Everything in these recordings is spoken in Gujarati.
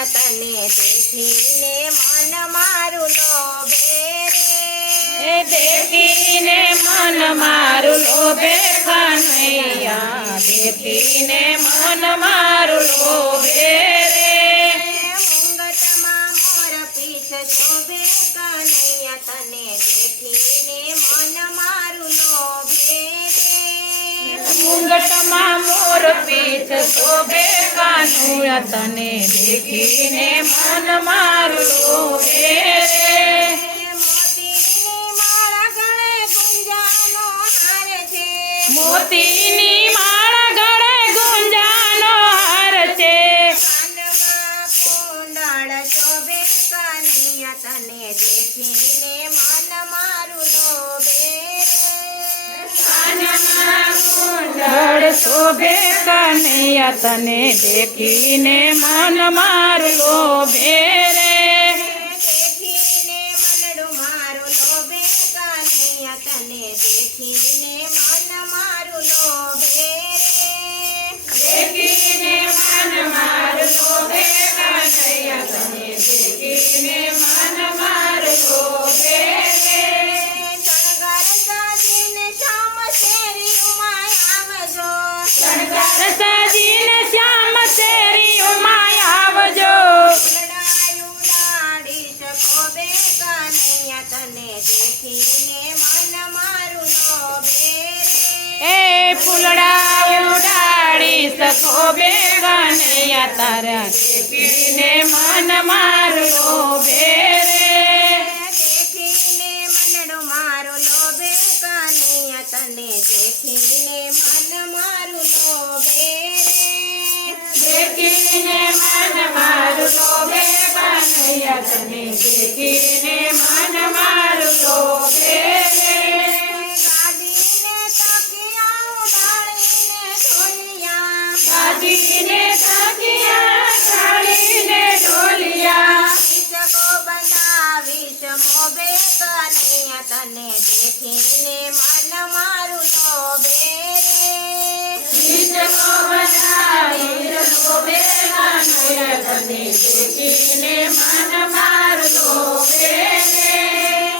કનૈયા તને દેખીને મન મારું લોભે રે. દેખીને મન મારું લોભે કનૈયા દેખીને મન મારું લોભે રે. મુંગટમાં મોર પીઠ શોભે કનૈયા તને દેખીને મન મારું મુંગટમાં મોર પીછ શોભે કાનુયા તને દેખીને મન મારું લોભે મોતીની માળા ગળે ગુંજાનો હાર છે. કાનમાં કુંડળ શોભે કાનિયા, તને દેખીને શોભે કનૈયા તને દેખીને મન મારું લોભે તને દેખીને મન મારું એ ફૂલડા ઉડાડી બે કનૈયા તારા દેખીને મન મારું લોભે રે દેખીને મનડો મારો લોભે કનૈયા તને દેખીને મન મારું લોભે રે દેખીને તને દેખીને મન મારું લોભે રે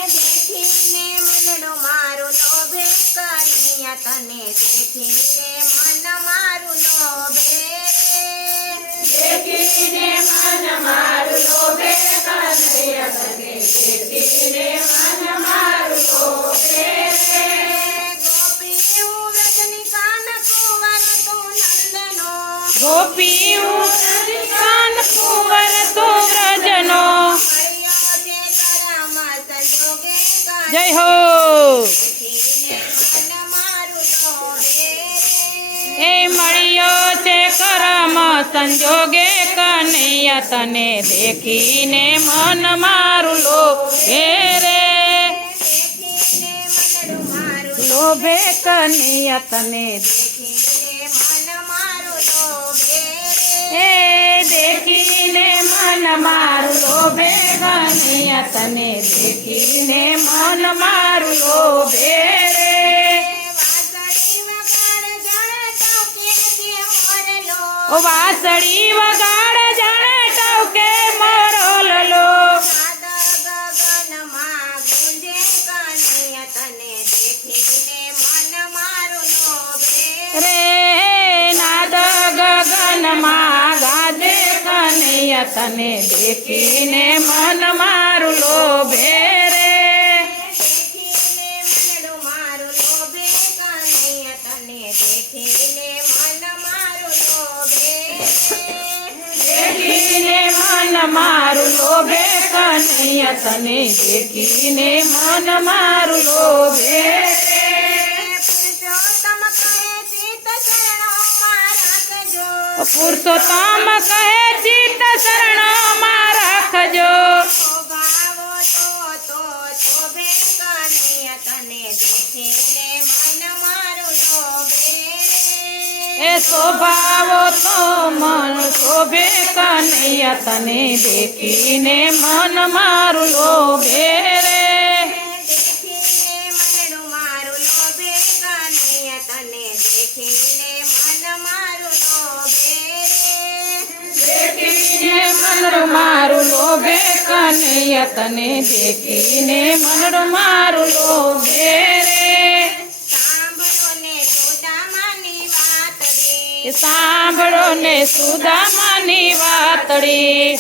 દેખીને મનડો મારું લોભે કનૈયા તને દેખીને મન મારું લોભે દેખીને મન મારું લોભે કનૈયા તને દેખીને જય હો. એ મળ્યો છે કરમ સંજોગે કનૈયા તને દેખીને મન મારું લોભે રે લોભે કનૈયા તને એ દેખીને મન મારું લોભે કનૈયા તને દેખીને મન મારું લોભે રે. વાસળી વગાડ જાણે ટવકે મારો લલો રે નાદ ગગનમાં કનૈયા તને દેખીને મન મારું લોભે રે દેખીને મનડું મારું લોભે કનૈયા તને દેખીને મન મારું લોભે દેખીને મન મારું લોભે કનૈયા તને દેખીને મન મારું લોભે પુરુષોત્તમ કહે સ્વભાવો તો મન શોભે, કનૈયા તને દેખીને મન મારું લોભે રે. મારું લોભે, કનૈયા તને દેખીને મનડું મારું લોભે રે. સાંભળો ને સુદામાની વાતડી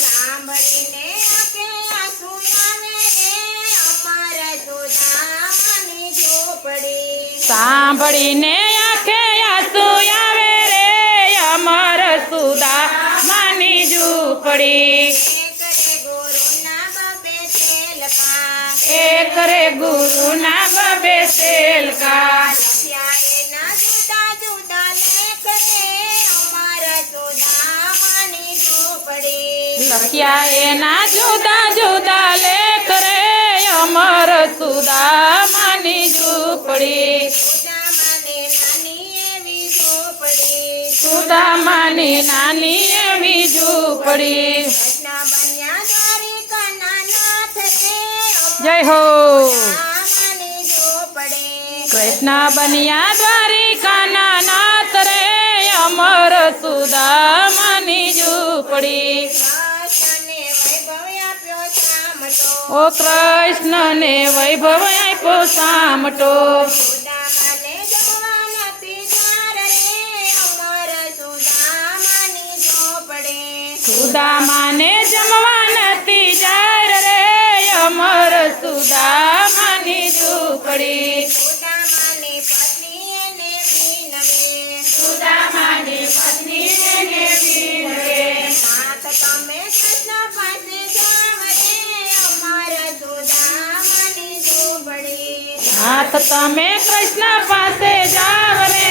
સાંભળીને આખે આસુ આવે રે અમારા સુદા માની ઝૂંપડી. એક રે ગુરુના બબે એક બબે સેલકા. લખ્યા એના જુદા જુદા લેખ રે અમર સુદામાની ઝૂંપડી. સુદામાને નાની એવી સુદામાની નાની એવી ઝૂંપડી. જય હો. કૃષ્ણ બન્યા દ્વારિકા નાથ ઓ કૃષ્ણને વૈભવ આપ્યો સામટો સુદામાને જમવા નથી જાર રે અમર સુદામાની ઝૂંપડી. નાથ તમે કૃષ્ણ પાસે જાવ રે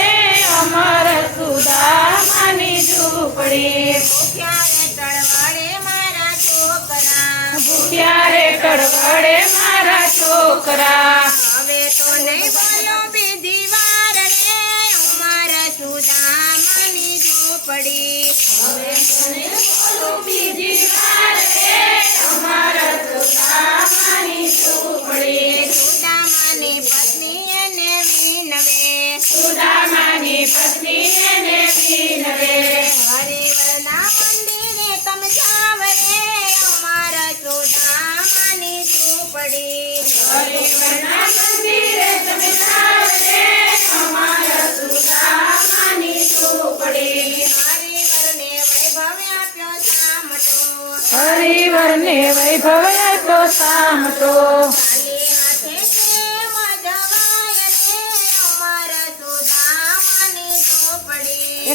અમર સુદામાની ઝૂંપડી. ભૂખ્યા રે ટળવાળે મારા છોકરા. ભૂખ્યારે મારા છોકરા. હવે તો નહીં બોલો બીજી વાર રે અમારા સુદામાની ઝૂંપડી. હવે તો નહીં બોલો બીજી વાર રે અમારા સુદામાની સુદામાની પત્ની એને વિનવે હરિવરના મંદિરે તમે જાવ રે અમારા સુદામાની ઝૂંપડી. હરિવરના મંદિરે તમે જાવ રે અમારા સુદામાની ઝૂંપડી. હરિવરને વૈભવ આપ્યો સામટો. હરિવરને વૈભવ આપ્યો સામટો.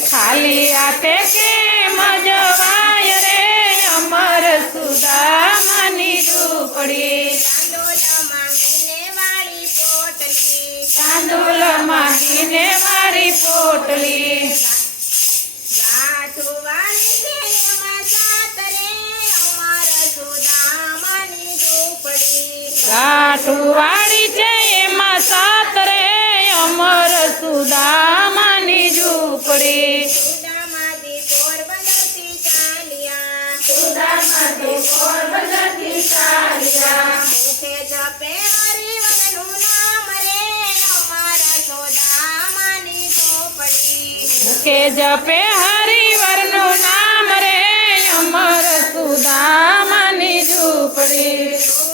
ખાલી આપે કેમ જવાય રે, અમર સુદામાની ઝૂંપડી. ચાંદોલ માંગીને વાળી પોટલી. તાંદુલ ગાંઠવાની છે એમાં સાત રે, અમર સુદામાની સુદામાની ઝૂંપડી. કે જપે હરિવરનું નામ રે. અમર સુદામાની ઝૂંપડી.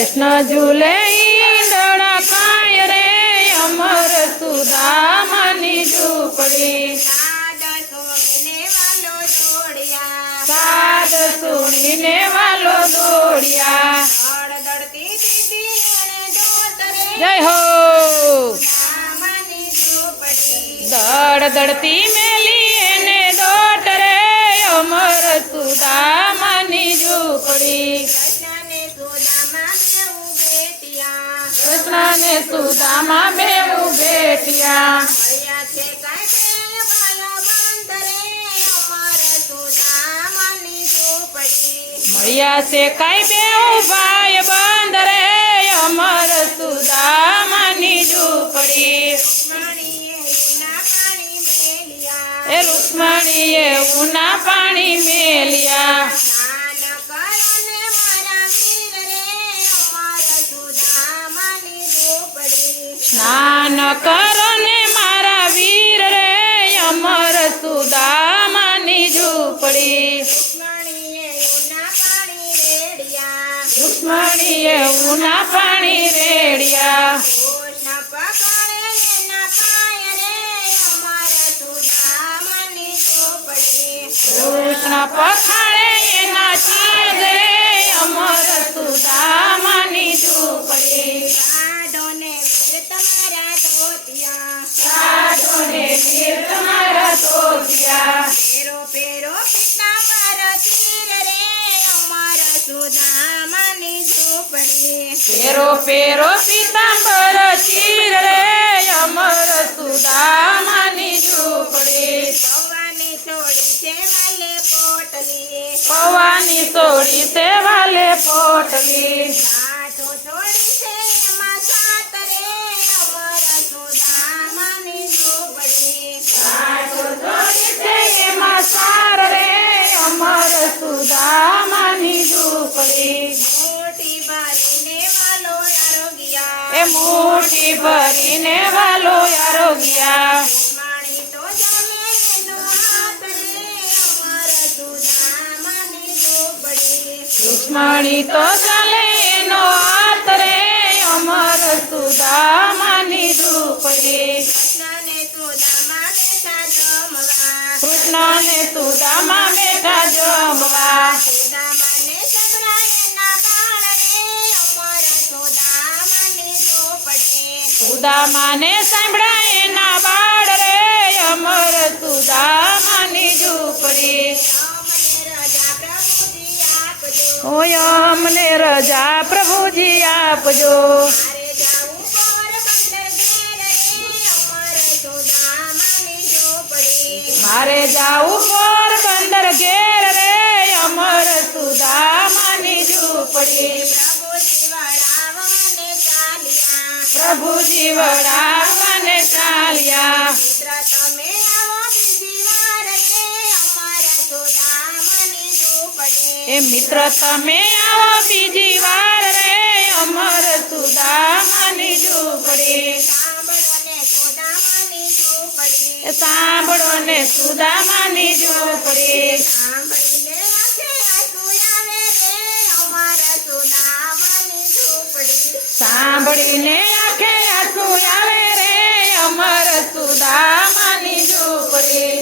કૃષ્ણ ઝૂલે ઈંડળા પાય રે અમર સુદામની ઝૂંપડી. સાદ સોમીને વાલો દોડ્યા. જય હો! દડ દડતી મેલી એને દોટ રે અમર સુદામની ઝૂંપડી. કૃષ્ણ ને સુદામા બેવું બેટ્યા મળ્યા છે કઈ બે ભાઈ બંધ રે અમર સુદામાની ઝૂંપડી. એ રૂક્ષ્મણીએ ઉના પાણી મેલિયા. સ્નાન કરો ને મારા વીર રે અમર સુદામાની ઝૂંપડી. ઝૂંપડી ઉના પાણી રેડિયા. કૃષ્ણ પખાડે તોતિયા પેરો પેરો પિતાંબર ચીર રે અમારા સુદામાની ઝૂંપડી. પેરો પેરો પીતાંબર ચીર રે અમર સુદામાની ઝૂંપડી. પવાની છોડી છે વાલે પોટલી. પવાની છોડી છે વાલે પોટલી. છોડી જોડી છે એમાં સાર રે અમર સુદામાની ઝૂંપડી મોટી બારીને વાલો આરોગ્યા એ મુઠ્ઠી ભરીને વાલો આરોગ્યા. માણી તો ચાલે એનો આતરે અમર સુદામાની ઝૂંપડી ઝૂંપડી કૃષ્ણને સુદામા બેઠા જમવા કૃષ્ણને સુદામાને સાંભળાય એના બાળ રે અમર રે સુદામાની ઝૂંપડી. અમને રજા પ્રભુજી આપજો. ઓય અમને રજા પ્રભુજી આપજો. મારે જાવું પોરબંદર ઘેર રે? અમારા સુદામાની ઝૂંપડી. પ્રભુજી વડાવાને ચાલ્યા. તમે આવો બીજી વાર રે અમારા એ મિત્ર, તમે આવો બીજી વાર રે. અમર સુદામાની ઝૂંપડી. સાંભળો ને સુદામાની ઝોપડી. સાંભળીને આખે આંસુ આવે રે અમર સુદામાની ઝોપડી.